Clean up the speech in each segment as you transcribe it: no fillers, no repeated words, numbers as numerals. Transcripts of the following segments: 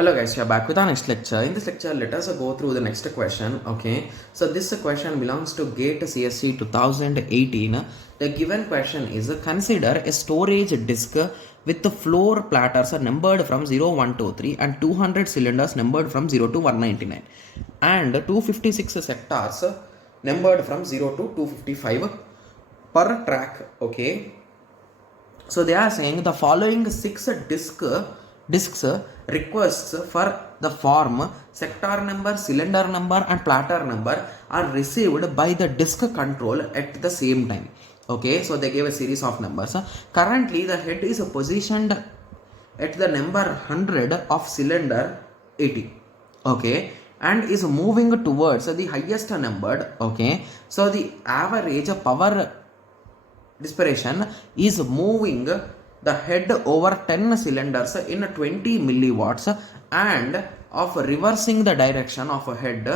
Hello guys, we are back with our next lecture. In this lecture, let us go through the next question. Okay, so this question belongs to GATE CSC 2018. The given question is consider a storage disk with the floor platters numbered from 0, 1, 2, 3 and 200 cylinders numbered from 0 to 199 and 256 sectors numbered from 0 to 255 per track. Okay, so they are saying the following 6 disks requests for the form, sector number, cylinder number and platter number are received by the disk control at the same time. Okay, so they gave a series of numbers. Currently the head is positioned at the number 100 of cylinder 80. Okay, and is moving towards the highest numbered. Okay, so the average power dispersion is moving the head over 10 cylinders in 20 milliwatts, and of reversing the direction of a head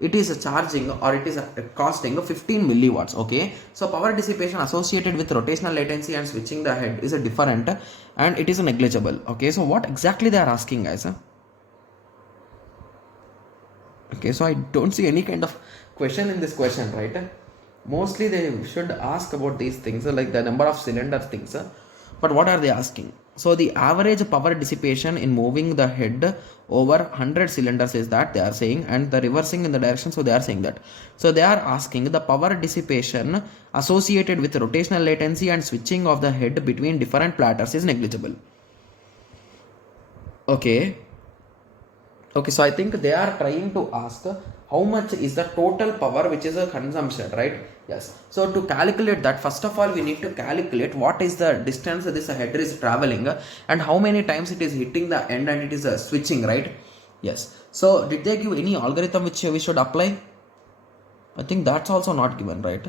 it is charging or it is costing 15 milliwatts. Okay, so power dissipation associated with rotational latency and switching the head is different and it is negligible. Okay, so what exactly they are asking, guys? Okay, so I don't see any kind of question in this question, right? Mostly they should ask about these things like the number of cylinder things, but what are they asking? So the average power dissipation in moving the head over 100 cylinders is that they are saying, and the reversing in the direction, so they are saying that. So they are asking the power dissipation associated with rotational latency and switching of the head between different platters is negligible. Okay, so I think they are trying to ask how much is the total power which is a consumption, right? Yes, so to calculate that, first of all we need to calculate what is the distance this header is traveling and how many times it is hitting the end and it is switching, right? Yes, so did they give any algorithm which we should apply? I think that's also not given, right?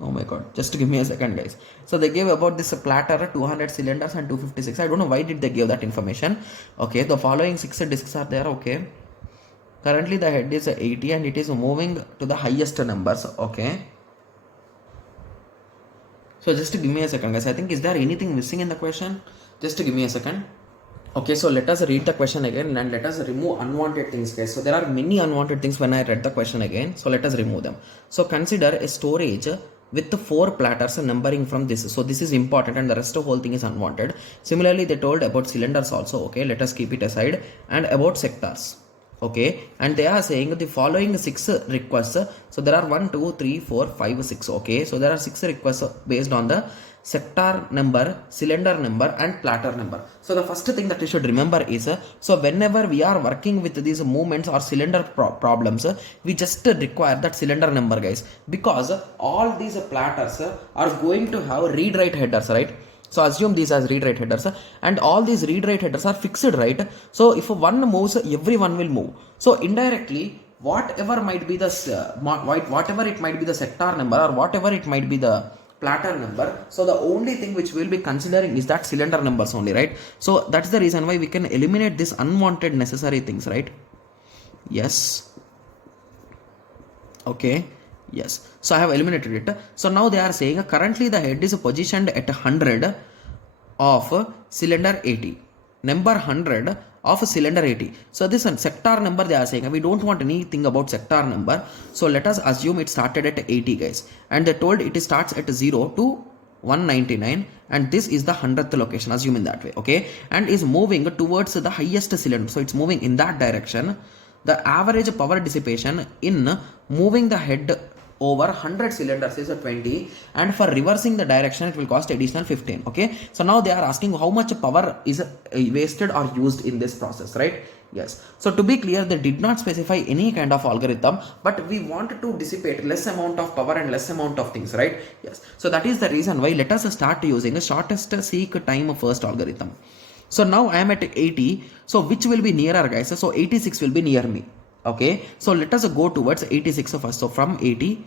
Oh my god, just give me a second, guys. So they gave about this platter 200 cylinders and 256. I don't know why did they give that information. Okay, the following 6 disks are there. Okay, currently the head is 80 and it is moving to the highest numbers. Okay, so just give me a second, guys. I think is there anything missing in the question? Just give me a second. Okay, so let us read the question again and let us remove unwanted things, guys. So there are many unwanted things when I read the question again, so let us remove them. So consider a storage with the 4 platters numbering from this. So this is important and the rest of whole thing is unwanted. Similarly, they told about cylinders also. Okay, let us keep it aside, and about sectors. Okay, and they are saying the following 6 requests. So there are 1, 2, 3, 4, 5, 6. Okay, so there are 6 requests based on the sector number, cylinder number and platter number. So the first thing that you should remember is, so whenever we are working with these movements or cylinder problems, we just require that cylinder number, guys, because all these platters are going to have read write headers, right? So assume these as read write headers, and all these read write headers are fixed, right? So if one moves, everyone will move. So indirectly, whatever might be the whatever it might be the sector number or whatever it might be the platter number, so the only thing which we'll be considering is that cylinder numbers only, right? So that's the reason why we can eliminate this unwanted necessary things, right? Yes. Okay, yes, so I have eliminated it. So now they are saying currently the head is positioned at 100 of cylinder 80, number 100 of cylinder 80. So this one sector number they are saying, we don't want anything about sector number, so let us assume it started at 80, guys, and they told it starts at 0 to 199 and this is the 100th location, assume in that way. Okay, and is moving towards the highest cylinder, so it's moving in that direction. The average power dissipation in moving the head over 100 cylinders is 20, and for reversing the direction it will cost additional 15. Okay, so now they are asking how much power is wasted or used in this process, right? Yes, so to be clear, they did not specify any kind of algorithm, but we want to dissipate less amount of power and less amount of things, right? Yes, so that is the reason why let us start using the shortest seek time first algorithm. So now I am at 80, so which will be nearer, guys? So 86 will be near me. Okay, so let us go towards 86 first. So from 80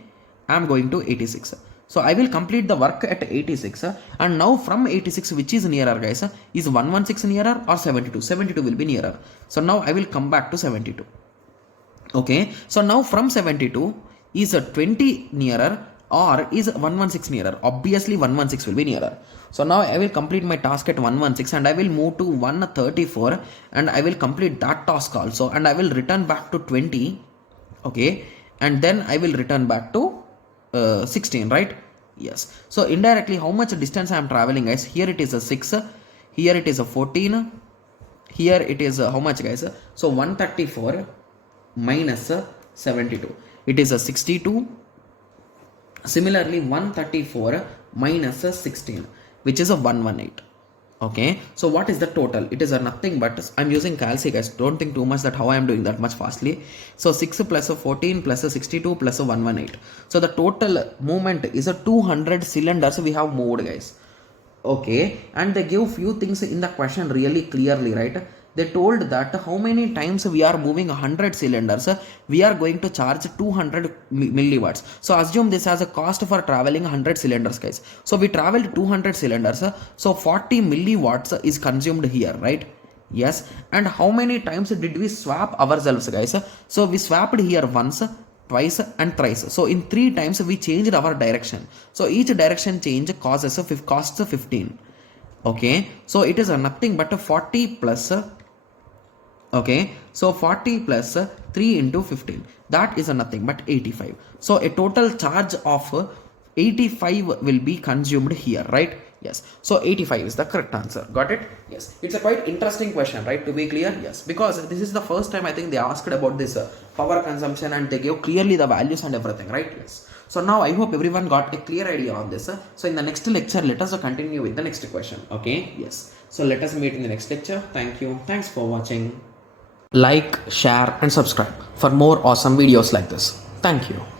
I am going to 86. So I will complete the work at 86, and now from 86 which is nearer, guys? Is 116 nearer or 72? 72 will be nearer. So now I will come back to 72. Okay, so now from 72 is 20 nearer or is 116 nearer? Obviously 116 will be nearer. So now I will complete my task at 116 and I will move to 134 and I will complete that task also, and I will return back to 20, okay, and then I will return back to 16, right? Yes. So indirectly how much distance I am traveling, guys? Here it is a 6, here it is a 14, here it is how much, guys? So 134 minus 72, it is a 62. Similarly 134 minus 16, which is a 118. Okay, so what is the total? It is a nothing but, I'm using calci, guys, don't think too much that how I am doing that much fastly. So 6 plus a 14 plus a 62 plus a 118, so the total movement is a 200 cylinders we have moved, guys. Okay, and they give few things in the question really clearly, right? They told that how many times we are moving 100 cylinders, we are going to charge 200 milliwatts. So assume this as a cost for traveling 100 cylinders, guys. So we traveled 200 cylinders, so 40 milliwatts is consumed here, right? Yes. And how many times did we swap ourselves, guys? So we swapped here once, twice and thrice. So in 3 times we changed our direction. So each direction change costs 15. Okay, so it is nothing but a 40 plus, okay, so 40 plus 3 into 15, that is nothing but 85. So a total charge of 85 will be consumed here, right? Yes, so 85 is the correct answer. Got it? Yes, it's a quite interesting question, right? To be clear, yes, because this is the first time I think they asked about this power consumption and they gave clearly the values and everything, right? Yes. So now I hope everyone got a clear idea on this. So in the next lecture, let us continue with the next question. Okay, yes. So let us meet in the next lecture. Thank you. Thanks for watching. Like, share and subscribe for more awesome videos like this. Thank you.